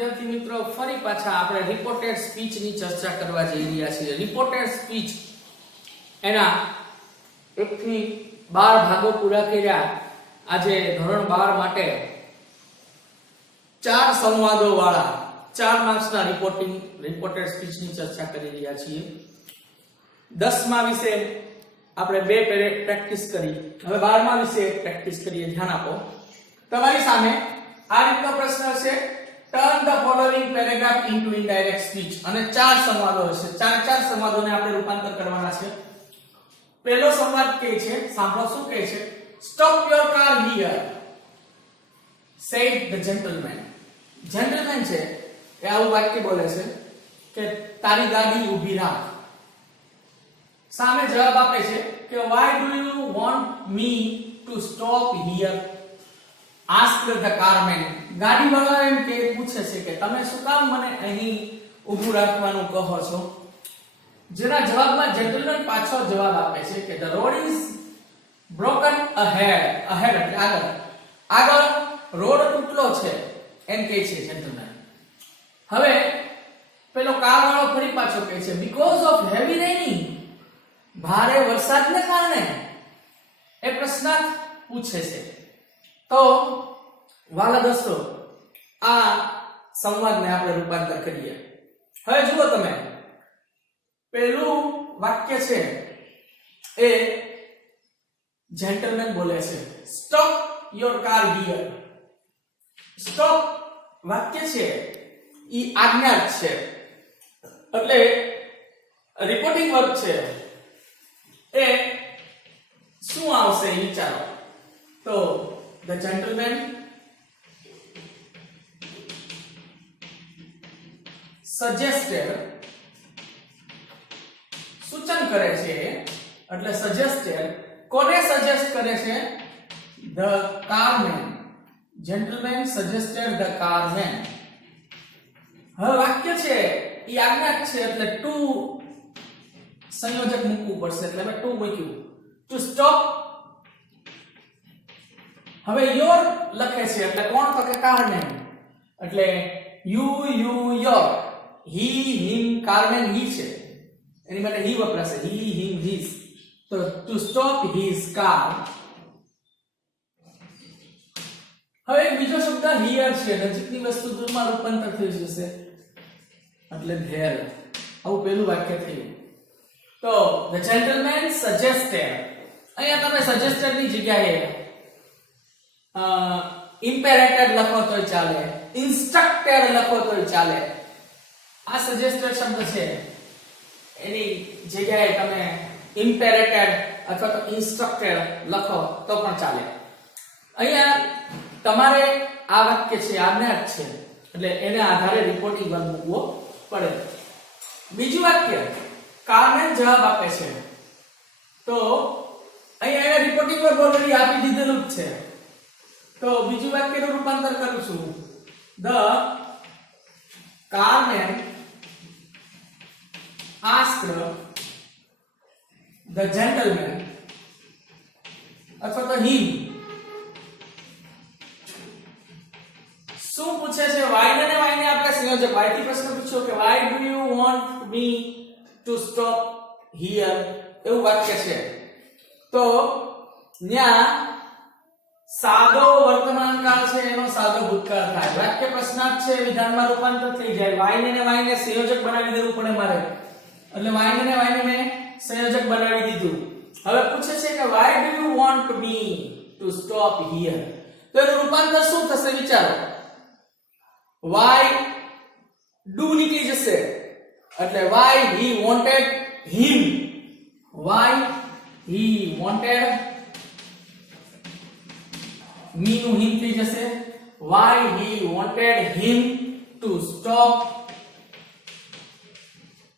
વિદ્યાર્થી મિત્રો ફરી પાછા આપણે રિપોર્ટેડ સ્પીચ ની ચર્ચા કરવા જઈ રહ્યા છીએ। રિપોર્ટેડ સ્પીચ એના 1 થી 12 ભાગો પૂરા કર્યા। આજે ધોરણ 12 માટે 4 સંવાદો વાળા 4 માર્ક્સના રિપોર્ટેડ સ્પીચ ની ચર્ચા કરી રહ્યા છીએ। 10મા વિશે આપણે 2 પ્રેક્ટિસ કરી, હવે 12મા વિશે પ્રેક્ટિસ કરીએ। ધ્યાન આપો, તમારી સામે આ રીતનો પ્રશ્ન છે, turn the following paragraph into indirect speech, અને 4 સંવાદો હશે। 4 સંવાદોને આપણે રૂપાંતર કરવાના છે। પહેલો સંવાદ કહે છે, સાંભળો શું કહે છે, stop your car here said the gentleman. Gentleman છે એ આવું વાક્ય બોલે છે કે તારી ગાડી ઊભી રાખ। સામે જવાબ આપે છે કે why do you want me to stop here? ask the carman। ગાડી વાળો એમ કે પૂછે છે કે તમે શું કામ મને અહીં ઊભું રાખવાનું કહો છો? જેના જવાબમાં જેન્ટલમેન પાછો જવાબ આપે છે કે the road is broken ahead। ahead એટલે આગળ, આગળ રોડ તૂટલો છે એમ કહે છે જેન્ટલમેન। હવે પેલો કાર વાળો ફરી પાછો કહે છે because of heavy raining, ભારે વરસાદને કારણે એ પ્રશ્ન પૂછે છે। તો વાલા દોસ્તો, આ સંવાદને આપણે રૂપાંતર કરીએ। હવે જુઓ તમે, પહેલું વાક્ય છે એ જેન્ટલમેન બોલે છે stop your car here. Stop વાક્ય છે ઈ આજ્ઞા છે, એટલે રિપોર્ટિંગ વર્બ છે એ શું આવશે વિચારો। તો ધ જેન્ટલમેન સજેસ્ટેડ, સૂચન કરે છે, એટલે સજેસ્ટેડ કોને સજેસ્ટ કરે છે? The carman. Gentleman suggested the carman. હવે વાક્ય છે ઈ આજ્ઞા છે, એટલે ટુ સંયોજક મૂકવું પડશે, એટલે મેં ટુ મૂક્યું, ટુ સ્ટોપ। હવે યોર લખે છે એટલે કોણ? તો કે કારમેન, એટલે યુ યોર, હી હિમ, કારમેન હી છે એની માટે હી વપરાશે, હી હિમ હિઝ। તો ટુ સ્ટોપ હિઝ કાર। હવે બીજો શબ્દ હિયર છે, નજીકની વસ્તુ દૂરમાં રૂપાંતર થઈ જશે એટલે ધેર। આવું પહેલું વાક્ય થયું। તો ધ જેન્ટલમેન સજેસ્ટેડ, અહીંયા તમે સજેસ્ટેડ ની જગ્યાએ ઇમ્પેરેટેડ લખો તોય ચાલે, ઇન્સ્ટ્રક્ટેડ લખો તોય ચાલે। આ સજેસ્ટેડ શબ્દ છે એની જગ્યાએ તમે ઇમ્પેરેટેડ અથવા તો ઇન્સ્ટ્રક્ટેડ લખો તો પણ ચાલે। અહીંયા તમારે આ વાક્ય છે આજ્ઞા છે, એટલે એને આધારે રિપોર્ટિંગ વર્બ મૂકવો પડે। બીજું વાક્ય, કારમેન જવાબ આપે છે, તો અહીંયા એને રિપોર્ટિંગ વર્બ ઓલરેડી આપી દીધેલું જ છે। તો બીજું વાક્યનું રૂપાંતર કરું છું, ધ કારમેન asked the gentleman અથવા તો him। શું પૂછે છે? why ને આપણે સંયોજક why થી પ્રશ્ન પૂછ્યો કે why do you want me to stop here, એવું વાક્ય છે। તો ન્યા સાદો વર્તમાન કાળ છે એનો સાદો ભૂતકાળ થાય, વાક્ય પ્રશ્નાર્થ છે વિધાનમાં રૂપાંતર થઈ જાય। why ને સંયોજક બનાવી દેવું પડે મારે, એટલે why ને મેં સંયોજક બનાવી દીધું। હવે પૂછે છે કે why do you want me to stop here, તો એનું રૂપાંતર શું થશે વિચારો। why do નીકળી જશે એટલે why he wanted him, why he wanted me નું him થઈ જશે, why he wanted him to stop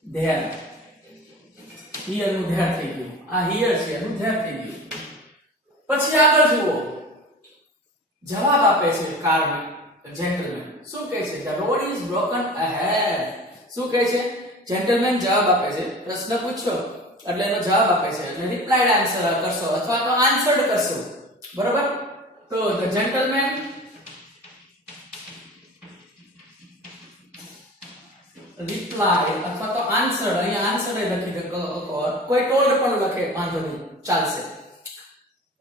there। here નું there થઈ ગયું, આ here છે એનું there થઈ ગયું। પછી આગળ જુઓ, જવાબ આપે છે કારમેન, જેન્ટલમેન શું કહે છે? the road is broken ahead। શું કહે છે? જેન્ટલમેન જવાબ આપે છે, પ્રશ્ન પૂછ્યો એટલે એનો જવાબ આપે છે, એટલે રિપ્લાઈડ આન્સર કરશો અથવા તો આન્સર્ડ કરશો, બરોબર। તો the gentleman રિપ્લાય અથવા તો આન્સર, અહીંયા આન્સર એ લખી દે, કોઈ ટોલ્ડ પણ લખે, વાંધો નહીં, ચાલશે.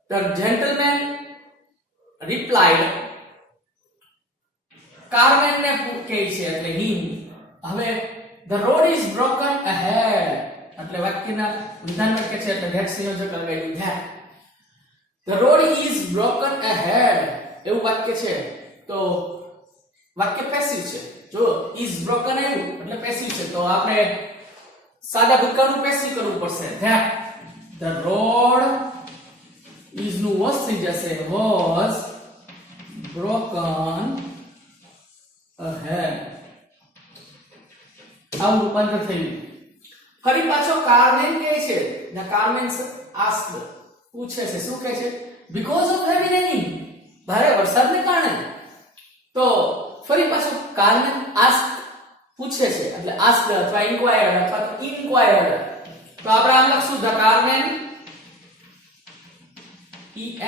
ધ જેન્ટલમેન રિપ્લાયડ, કાર્મેન ને કહે છે એટલે હિમ. હવે the road is broken ahead, એટલે વાક્યના વિધાન વાક્ય છે એટલે ધેટ સંયોજક લગાવ્યું that. The road is broken ahead એવું વાક્ય છે તો વાક્ય પેસિવ છે. જો ઇઝ બ્રોકન એવું એટલે પેસિવ છે તો આપણે સાદા ભૂતકાળનું પેસિવ કરવું પડશે. ધેટ ધ રોડ ઇઝ નું વોઝ થઈ જશે, વોઝ broken ahead. આવું રૂપાંતર થયું. ફરી પાછો કાર્મેન કહે છે, the Carmen asked, પૂછે છે, શું કહે છે? because of heavy raining, ભારે વરસાદને કારણે. તો ફરી પાછો કાર્મેન asked પૂછે છે એટલે asked અથવા inquired અથવા તો inquired. તો આપણે આમ લખશું the Carmen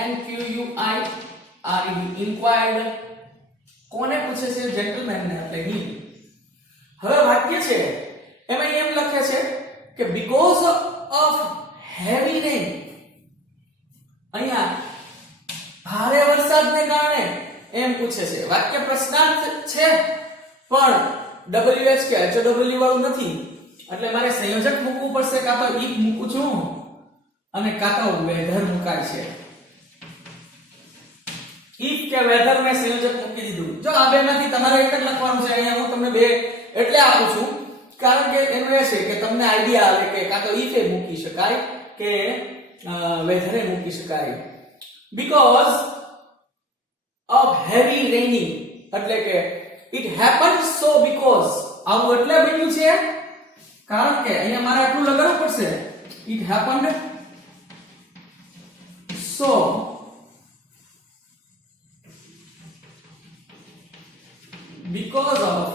ENQUIRED inquired, કોને પૂછે છે? જેન્ટલમેન ને એટલે him. હવે વાક્ય છે એમાં એમ લખે છે કે because of heavy rain, અહીંયા ભારે વરસાદને કારણે એમ પૂછે છે. વાક્ય પ્રશ્નાર્થ છે પણ WH કે HW વાળું નથી એટલે મારે સંયોજક મૂકવું પડશે, કાં તો if મૂકું છું અને કાં તો વેધર મુકાય છે. if કે વેધર મેં સંયોજક મૂકી દીધું. જો આ બેમાંથી તમારે એક જ લખવાનું છે. અહીંયા હું તમને બે એટલે આપું છું કારણ કે એનું એ છે કે તમને આઈડિયા આવે કે કાં તો if એ મૂકી શકાય કે વેધર એ મૂકી શકાય. because of heavy raining એટલે કે it happened so because, આવું એટલે બન્યું છે કારણ કે અહીંયા મારે આટલું લગાડવું પડશે. it happened so because of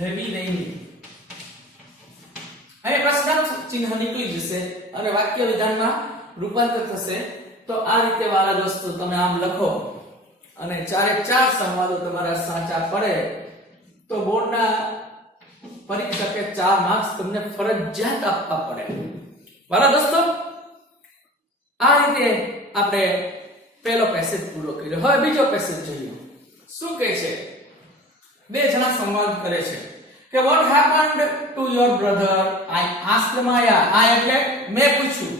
heavy raining. અહીં પ્રશ્નાર્થ ચિહ્ન નીકળી જશે અને વાક્ય વિધાનમાં રૂપાંતર થશે. તો આ રીતે વાલા દોસ્તો તમે આમ લખો અને ચારે ચાર સંવાદો તમારા સાચા પડે તો બોર્ડના પરીક્ષકે 4 માર્ક્સ તમને ફરજિયાત આપવા પડે. વાલા દોસ્તો આ રીતે આપણે પહેલો પેસેજ પૂરો કર્યો. હવે બીજો પેસેજ જોઈએ. શું કહે છે? બે જણા સંવાદ કરે છે કે what happened to your brother? I asked Maya. આ એટલે મેં પૂછ્યું,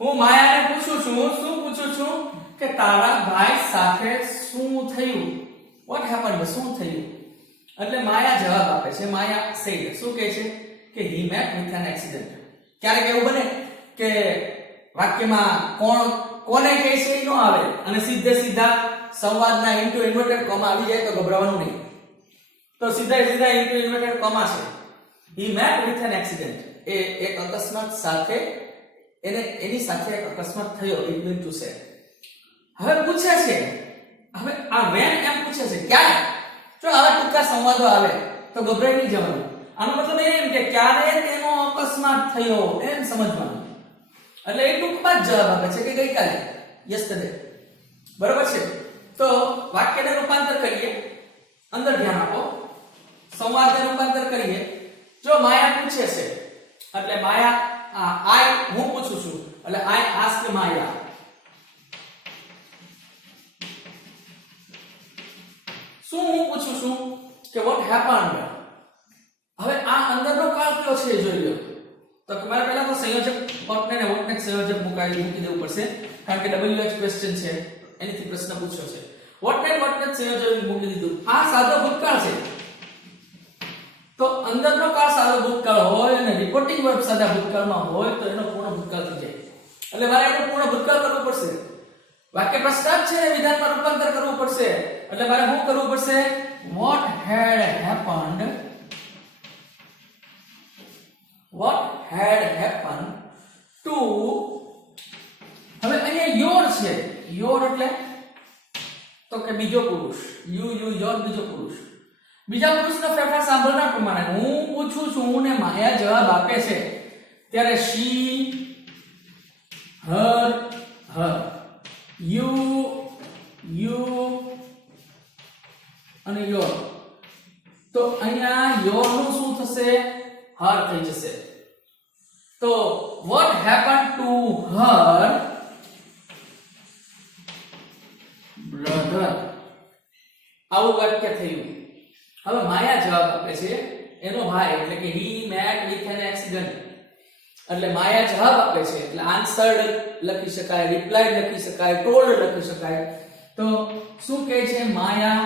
હું માયાને પૂછું છું. શું પૂછું છું? કે તારા ભાઈ સાથે શું થયું? what happened, શું થયું? એટલે માયા જવાબ આપે છે. માયા said, શું કહે છે? કે he met with an accident. ક્યારેક એવું બને કે વાક્યમાં કોને કહે છે એ ન આવે અને સીધા સંવાદના ઇન્ટુ ઇન્વર્ટેડ કોમા આવી જાય તો ગભરાવાનું નહીં. તો સીધા ઇન્ટુ ઇન્વર્ટેડ કોમા છે. he met with an accident, એ એક અકસ્માત સાથે એની સાથે એક અકસ્માત થયો. it mean to say. હવે પૂછે છે, હવે આ when એમ પૂછે છે ક્યારે? જો આવા ટૂંકા સંવાદો આવે તો ગભરાઈ નહીં જવાનું. આનો મતલબ એમ કે ક્યારે તેનો અકસ્માત થયો એમ સમજવાનું. એટલે એ ટૂંકમાં જ જવાબ આપે છે કે ગઈકાલે, યસ્ટરડે. બરાબર છે? તો વાક્યને રૂપાંતર કરીએ, અંદર ધ્યાન આપો. સંવાદને રૂપાંતર કરીએ. જો માયા પૂછે છે એટલે માયા હું પૂછું છું એટલે I ask Maya. શું હું પૂછું છું કે what happened? હવે આ અંદરનો કાળ કયો છે જોઈ લો. તો તમારે પહેલા તો સંયોજક વોટને ને વોટને સંયોજક મૂકી દેવું પડશે કારણ કે WH ક્વેશ્ચન છે એનીથી પ્રશ્ન પૂછ્યો છે. વોટને સંયોજક મૂકી દીધું. આ સાદો ભૂતકાળ છે તો અંદરનો કાળ સાદો ભૂતકાળ હોય અને રિપોર્ટિંગ વર્બ સાદા ભૂતકાળમાં હોય તો એનો પૂર્ણ ભૂતકાળ થઈ જાય. એટલે મારે એનું પૂર્ણ ભૂતકાળ કરવું પડશે. વાક્ય પ્રશ્નાર્થ છે વિધાનમાં રૂપાંતર કરવું પડશે. એટલે મારે શું કરવું પડશે? what had happened to. હવે અહીંયા યોર છે. યોર એટલે તો કે બીજો પુરુષ. યુ યોર બીજો પુરુષ. બીજા પુરુષનો ફેરફાર સાંભળનાર પ્રમાણે હું પૂછું છું ને માયા જવાબ આપે છે ત્યારે she, her, you અને your તો અહીંયા યોર નું શું થશે હર થઈ જશે તો what happened to her brother આવું વાક્ય થયું હવે માયા જવાબ આપે છે એનો ભાઈ એટલે કે he met with an accident એટલે માયા જવાબ આપે છે એટલે આન્સર્ડ લખી શકાય રિપ્લાઈડ લખી શકાય ટોલ્ડ લખી શકાય તો શું કહે છે માયા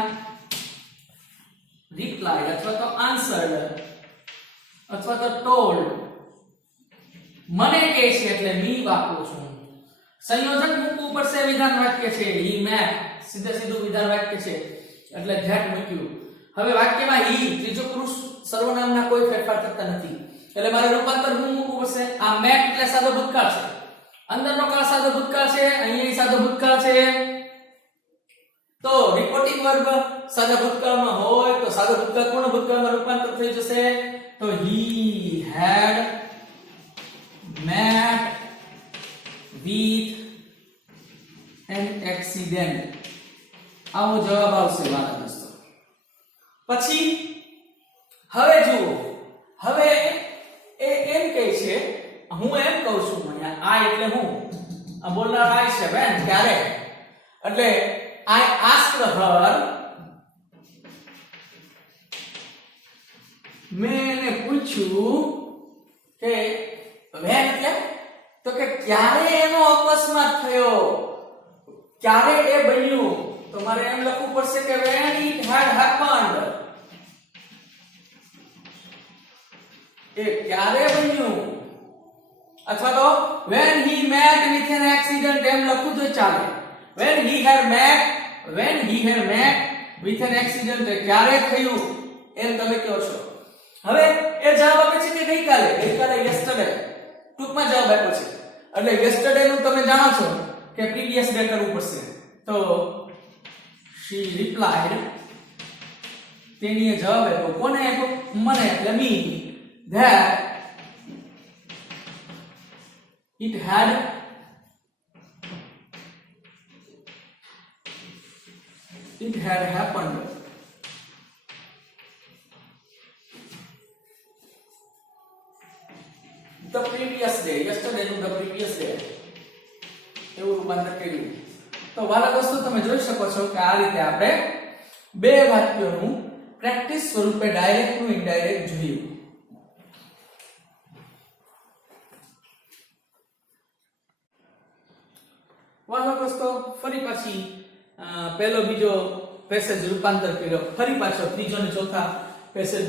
રિપ્લાઈડ અથવા તો આન્સર્ડ અથવા તો ટોલ્ડ મને કહે છે એટલે મી વાપરું છું સંયોજક મૂકવું પડશે વિધાન વાક્ય છે he met સીધે સીધું વિધાન વાક્ય છે એટલે that મૂક્યું હવે વાક્યમાં he ત્રીજો પુરુષ સર્વનામના કોઈ ફેરફાર થતા નથી એટલે મારે રૂપાંતર હું મૂકવું પડશે આ met એટલે સાદો ભૂતકાળ છે અંદરનો કાળ સાદો ભૂતકાળ છે અહીંયા સાદો ભૂતકાળ છે તો રિપોર્ટિંગ વર્બ સાદા ભૂતકાળમાં હોય તો સાદો ભૂતકાળ પૂર્ણ ભૂતકાળમાં રૂપાંતર થઈ જશે તો he had met with an accident આવો જવાબ આવશે મારા દોસ્તો પછી હવે જુઓ હવે એ એમ કહે છે હું એમ કહું છું અહીંયા આ એટલે હું આ બોલનાર આ છે બેન ક્યારે એટલે I asked her મેં એને પૂછ્યું કે when એટલે તો કે ક્યારે એનો અકસ્માત થયો ક્યારે એ બન્યું તો મારે એમ લખવું પડશે કે when it had happened એ ક્યારે બન્યું અથવા તો when he met with an accident એમ લખું તો ચાલે when he had met with an accident ક્યારે થયું એમ તમે કહો છો હવે એ જવાબ આપે છે કે ગઈકાલે yesterday ટૂંકમાં જવાબ આપ્યો છે એટલે yesterday નું તમે જાણો છો કે previous day કરવું પડશે તો she replied તેણીએ જવાબ આપ્યો કોને આપ્યો મને એટલે મી that it had happened the previous day yesterday નું the previous day એવું રૂપાંતર કર્યું તો વાલા દોસ્તો તમે જોઈ શકો છો કે આ રીતે આપણે બે વાક્યોનું પ્રેક્ટિસ સ્વરૂપે ડાયરેક્ટ નું ઇનડાયરેક્ટ જોયું વાલા દોસ્તો ફરી પાછી પહેલો બીજો પેસેજ રૂપાંતર કર્યો ફરી પાછો ત્રીજો ને ચોથા પેસેજ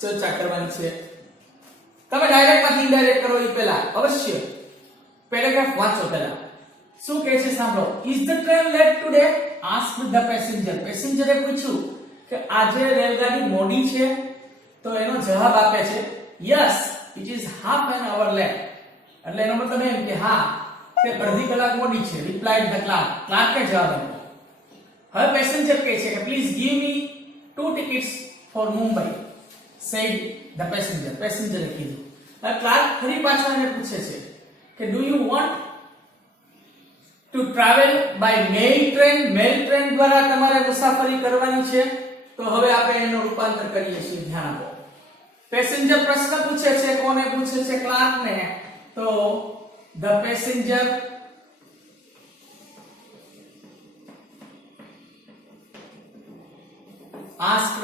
ચર્ચા કરવાની છે તમે ડાયરેક્ટ માંથી ઇનડાયરેક્ટ કરો એ પહેલા અવશ્ય પેરેગ્રાફ વાંચો પહેલા શું કહે છે સાંભળો is the train late today asked the passenger પેસેન્જરે પૂછ્યું કે આજે રેલગાડી મોડી છે તો એનો જવાબ આપે છે yes it is half an hour late એટલે એનો મતલબ એમ કે હા તે અડધી કલાક મોડી છે રિપ્લાઈડ ધ ક્લાર્કે જવાબ આપ્યો હવે પેસેન્જર કહે છે કે please give me 2 tickets for Mumbai said the passenger પેસેન્જરે કીધું હવે ક્લાર્ક ફરી પાછો એને પૂછે છે કે do you want to travel by mail train દ્વારા તમારે મુસાફરી કરવાની છે તો હવે આપણે એનું રૂપાંતર કરીએ છીએ ધ્યાન આપો પેસેન્જર પ્રશ્ન પૂછે છે કોને પૂછે છે ક્લાર્કને તો the passenger asked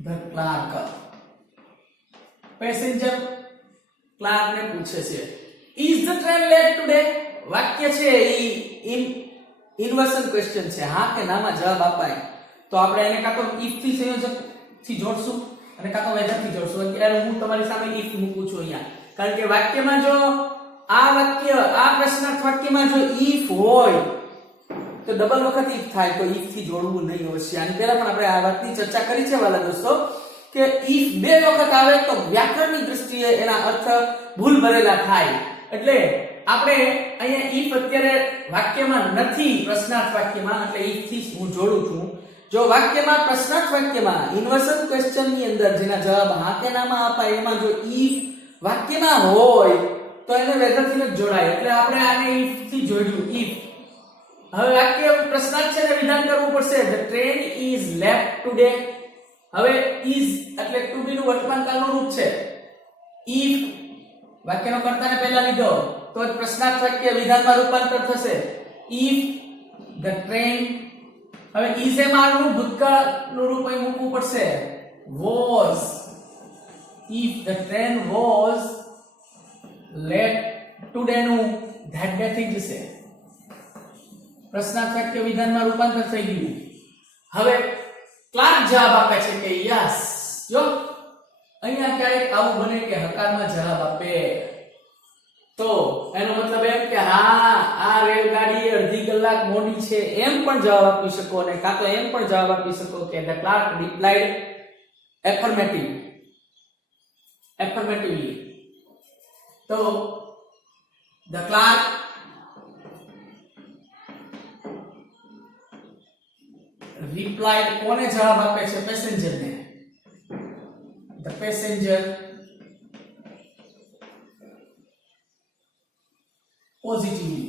the clerk passenger clerk ને પૂછે છે is the train late today વાક્ય છે ઈ ઇન્વર્સન ક્વેશ્ચન છે હા કે ના માં જવાબ અપાય તો આપણે એને કાં તો if થી સંયોજક થી જોડશું અને કાં તો whether થી જોડશું અત્યારે હું તમારી સામે if મૂકું છું અહીંયા કારણ કે વાક્યમાં જો આ પ્રશ્નાર્થ વાક્યમાં જો if હોય તો ડબલ વખત if થાય તો if થી જોડવું નહીં અવશ્ય આની પહેલા પણ આપણે આ વાતની ચર્ચા કરી છે વાલા દોસ્તો કે if બે વખત આવે તો વ્યાકરણની દૃષ્ટિએ એના અર્થ ભૂલ ભરેલા થાય એટલે આપણે અહીંયા if અત્યારે વાક્યમાં નથી પ્રશ્નાર્થ વાક્યમાં એટલે if થી હું જોડું છું જો વાક્યમાં પ્રશ્નાર્થ વાક્યમાં ઇન્વર્સન ક્વેશ્ચન ની અંદર જેના જવાબ હા કે ના માં અપાય એમાં જો if વાક્યમાં હોય તો એને whether થી જ જોડાય એટલે આપણે આને if થી જોડ્યું if હવે વાક્ય પ્રશ્નાર્થ છે ને વિધાન કરવું પડશે. The train is late today. હવે is એટલે to be નું વર્તમાન કાળનું રૂપ છે. if વાક્યનો કર્તાને પહેલા લીધો તો જ પ્રશ્નાર્થ વાક્ય વિધાનમાં રૂપાંતર થશે. if the train, હવે is એ મારનું ભૂતકાળનું રૂપ અહીં મૂકવું પડશે. was, if the train was late today નું that day થઈ જશે. પ્રશ્નાર્થ વાક્ય વિધાનમાં રૂપાંતર થઈ ગયું. હવે ક્લાર્ક જવાબ આપે છે કે યસ. જો અહીંયા ક્યારેક આવું બને કે હકારમાં જવાબ આપે તો એનો મતલબ એમ કે હા આ રેલગાડી અડધી કલાક મોડી છે એમ પણ જવાબ આપી શકો, અને કાં તો એમ પણ જવાબ આપી શકો કે the clerk replied affirmatively. તો the clerk replied કોને જવાબ આપે છે? પેસેન્જર ને. The passenger positively.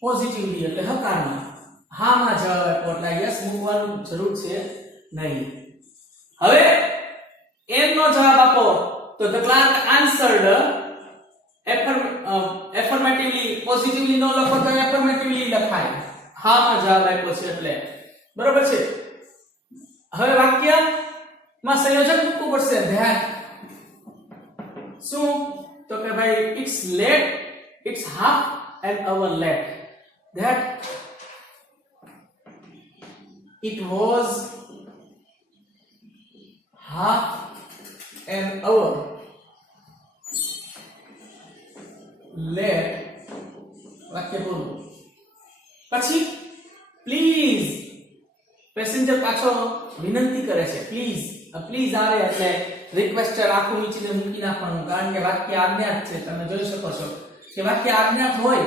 પોઝિટિવલી એટલે હકારમાં, હામાં જવાબ આપ્યો એટલે યસ મૂકવાનું જરૂર છે નહીં. હવે એમ નો જવાબ આપો તો the clerk answered affirmatively. Positively નો લખો તો affirmatively લખાય, હામાં જવાબ આપ્યો છે એટલે. બરોબર છે. હવે વાક્યમાં સંયોજક મૂકવું પડશે. that શું તો કે ભાઈ it's late, it's half an hour late. That it was half an hour late. વાક્ય બોલો. પછી પ્લીઝ પેસેન્જર પાછો વિનંતી કરે છે. પ્લીઝ આવે એટલે રિક્વેસ્ટર આખું નીચે મૂકી નાખવાનું, કારણ કે વાક્ય આજ્ઞા છે. તમે જોઈ શકો છો કે વાક્ય આજ્ઞા હોય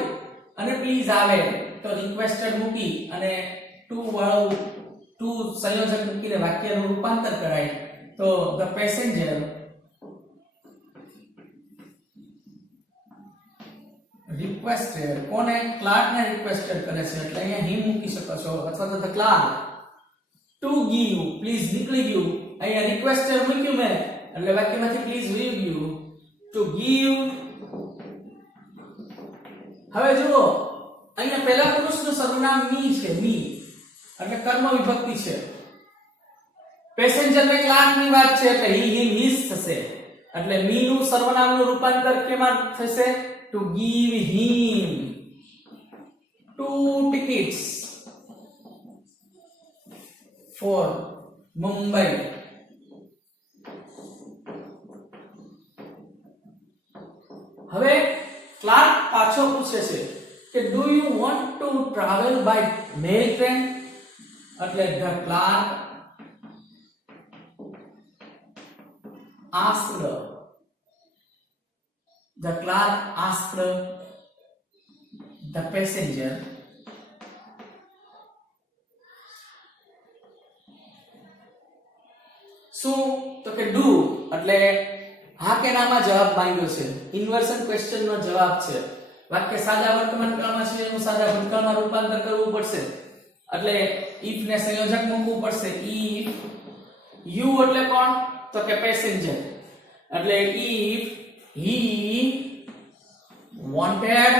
અને પ્લીઝ આવે તો રિક્વેસ્ટર મૂકી અને ટુ સંયોજક મૂકીને વાક્યનું રૂપાંતર કરાય. તો ધ પેસેન્જર રિક્વેસ્ટેડ, કોને? ક્લાર્કને રિક્વેસ્ટેડ કરે છે એટલે અહીંયા હી મૂકી શકો છો, અથવા તો the clerk to give. Please નીકળી ગયું, અહીંયા રિક્વેસ્ટેડ મૂક્યું મેં એટલે વાક્યમાંથી પ્લીઝ વહી ગયું. To give. હવે જુઓ અહીંયા પહેલા પુરુષનું સર્વનામ મી છે. મી એટલે કર્મ વિભક્તિ છે. પેસેન્જર ને ક્લાર્ક ની વાત છે એટલે હી હિમ હિઝ થશે. એટલે મી નું સર્વનામનું રૂપાંતર કેમાં થશે? To give him 2 tickets for Mumbai. હવે ક્લાર્ક પાછો પૂછે છે કે do you want to travel by mail train? એટલે the clerk asked the passenger શું તો કે ડુ એટલે હા કે નામાં જવાબ માંગ્યો છે. ઇન્વર્ઝન ક્વેશ્ચન નો જવાબ છે. વાક્ય સાદા વર્તમાન કાળમાં છે એનું સાદા ભૂતકાળમાં રૂપાંતર કરવું પડશે એટલે if ને સંયોજક મૂકવું પડશે. if you એટલે કોણ? તો કે પેસેન્જર. એટલે if he wanted,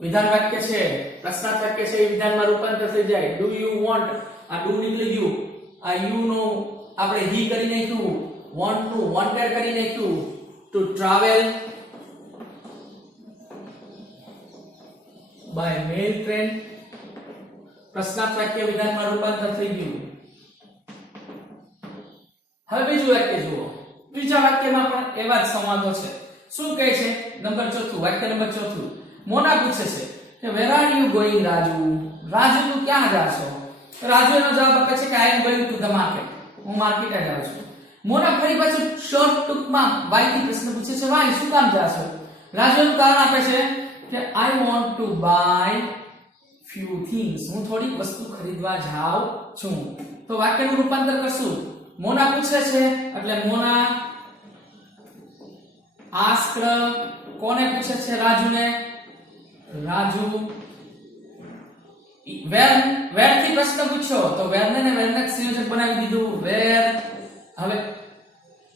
વિધાન વાક્ય છે, પ્રશ્નાર્થ વાક્ય છે, એ વિધાનમાં રૂપાંતર થઈ જાય. do you want, આ do નીકળી ગયું, આ you નો આપણે he કરી નાખ્યું, want to wanted કરી નાખ્યું. to travel by mail train, પ્રશ્નાર્થ વાક્ય વિધાનમાં રૂપાંતર થઈ ગયું. હવે બીજું વાક્ય જુઓ. ત્રીજા વાક્યમાં પણ એવા જ સંવાદો છે. શું કહે છે? નંબર 4, વાક્ય નંબર 4. મોના પૂછે છે કે where are you going Raju? Raju તું ક્યાં જા છો? રાજુ એનો જવાબ આપે છે કે I am going to the market. હું માર્કેટે જાઉં છું. મોના ફરી પાછું શોર્ટ ટૂંકમાં વાય થી પ્રશ્ન પૂછે છે. વાય શું કામ જા છો? રાજુ એનું કારણ આપે છે કે I want to buy few things. હું થોડીક વસ્તુ ખરીદવા જાઉં છું. તો વાક્યનું રૂપાંતર કરશું. મોના પૂછે છે એટલે મોના asked કોને પૂછે છે? રાજુને. રાજુ વેર થી પ્રશ્ન પૂછ્યો તો વેર ને વેરના સંયોજક બનાવી દીધું. વેર હવે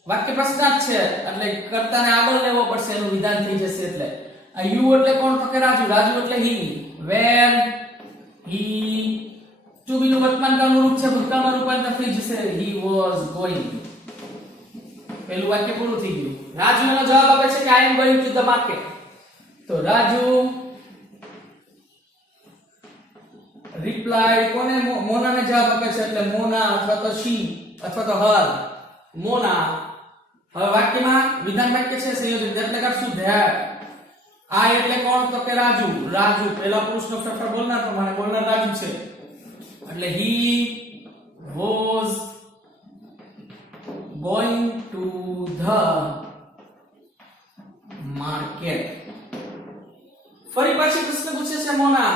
વાક્ય પ્રશ્ન જ છે એટલે કર્તાને આગળ લેવો પડશે, એનું વિધાન થઈ જશે. એટલે આ યુ એટલે કોણ? તો કે રાજુ. રાજુ એટલે હી. વેર હી ટુ બી નું વર્તમાન કાળનું રૂપ છે, ભૂતકાળમાં રૂપાંતર થઈ જશે. He was going. પહેલું વાક્ય પૂરું થઈ ગયું. રાજુ એનો જવાબ આપે છે કે I am going to the market. તો રાજુ રિપ્લાય કોને? મોનાને જવાબ આપે છે એટલે મોના અથવા તો શી અથવા તો હર. મોના. હવે વાક્યમાં વિધાન વાક્ય છે સંયોજક એટલે કરશું ધેટ. આ એટલે કોણ? તો કે રાજુ. રાજુ પહેલા પુરુષનો ફેફર બોલનાર પ્રમાણે બોલનાર રાજુ છે એટલે he was going to the market. ફરી પાછી પ્રશ્ન પૂછે છે મોના.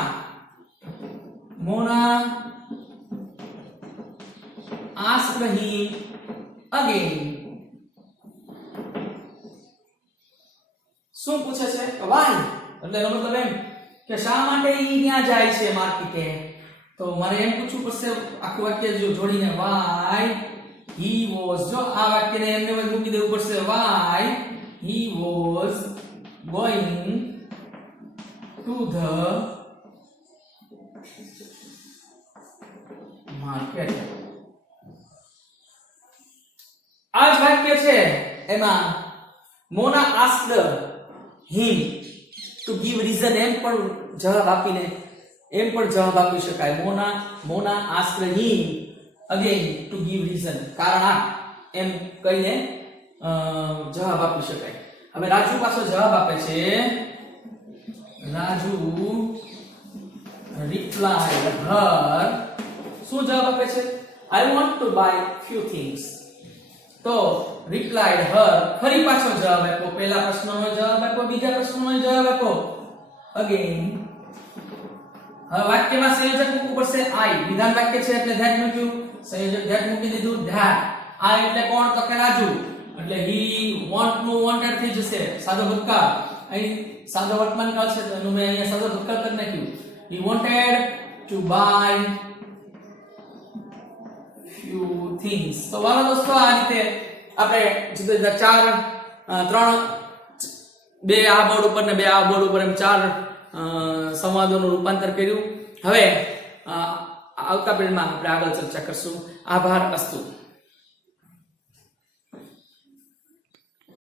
મોના asked him again. શું પૂછે છે? why. એટલે એનો મતલબ એમ કે શા માટે ઈ ત્યાં જાય છે માર્કેટે. તો મારે એમ પૂછવું પડશે આખું વાક્ય જો જોડીને why he was. જો આ વાક્યને એમને મૂકી દેવું પડશે why he was going to the market. આ જ વાક્ય છે એમાં મોના asked him to give reason એમ પણ જવાબ આપીને એમ પણ જવાબ આપી શકાય. મોના asked him again to give reason કારણ આ એમ કહીને જવાબ આપી શકાય. હવે રાજુ પાછો જવાબ આપે છે. Raju replied her. શું જવાબ આપે છે? I want to buy few things. તો replied her ફરી પાછો જવાબ આપ્યો. પહેલા પ્રશ્નનો જવાબ આપ્યો, બીજા પ્રશ્નનો જવાબ આપ્યો. again હવે વાક્યમાં સંયોજક મૂકવું પડશે I. વિધાન વાક્ય છે એટલે that મૂક્યું. સંયોજક that મૂકી દીધું. that I એટલે કોણ? તો કે રાજુ. એટલે he want નું wanted થઈ જશે. સાદો ભૂતકાળ. અહીં સાદો વર્તમાન કાળ છે તો એનું મેં અહીંયા સાદો ભૂતકાળ કરી નાખ્યું. he wanted to buy few things. તો વાલો દોસ્તો આ રીતે આપણે જુદા જુદા બે આ બોર્ડ ઉપર ને બે આ બોર્ડ ઉપર એમ ચાર સંવાદોનું રૂપાંતર કર્યું. હવે આવતા પેઢીમાં આપણે આગળ ચર્ચા કરશું. આભાર. અસ્તુ.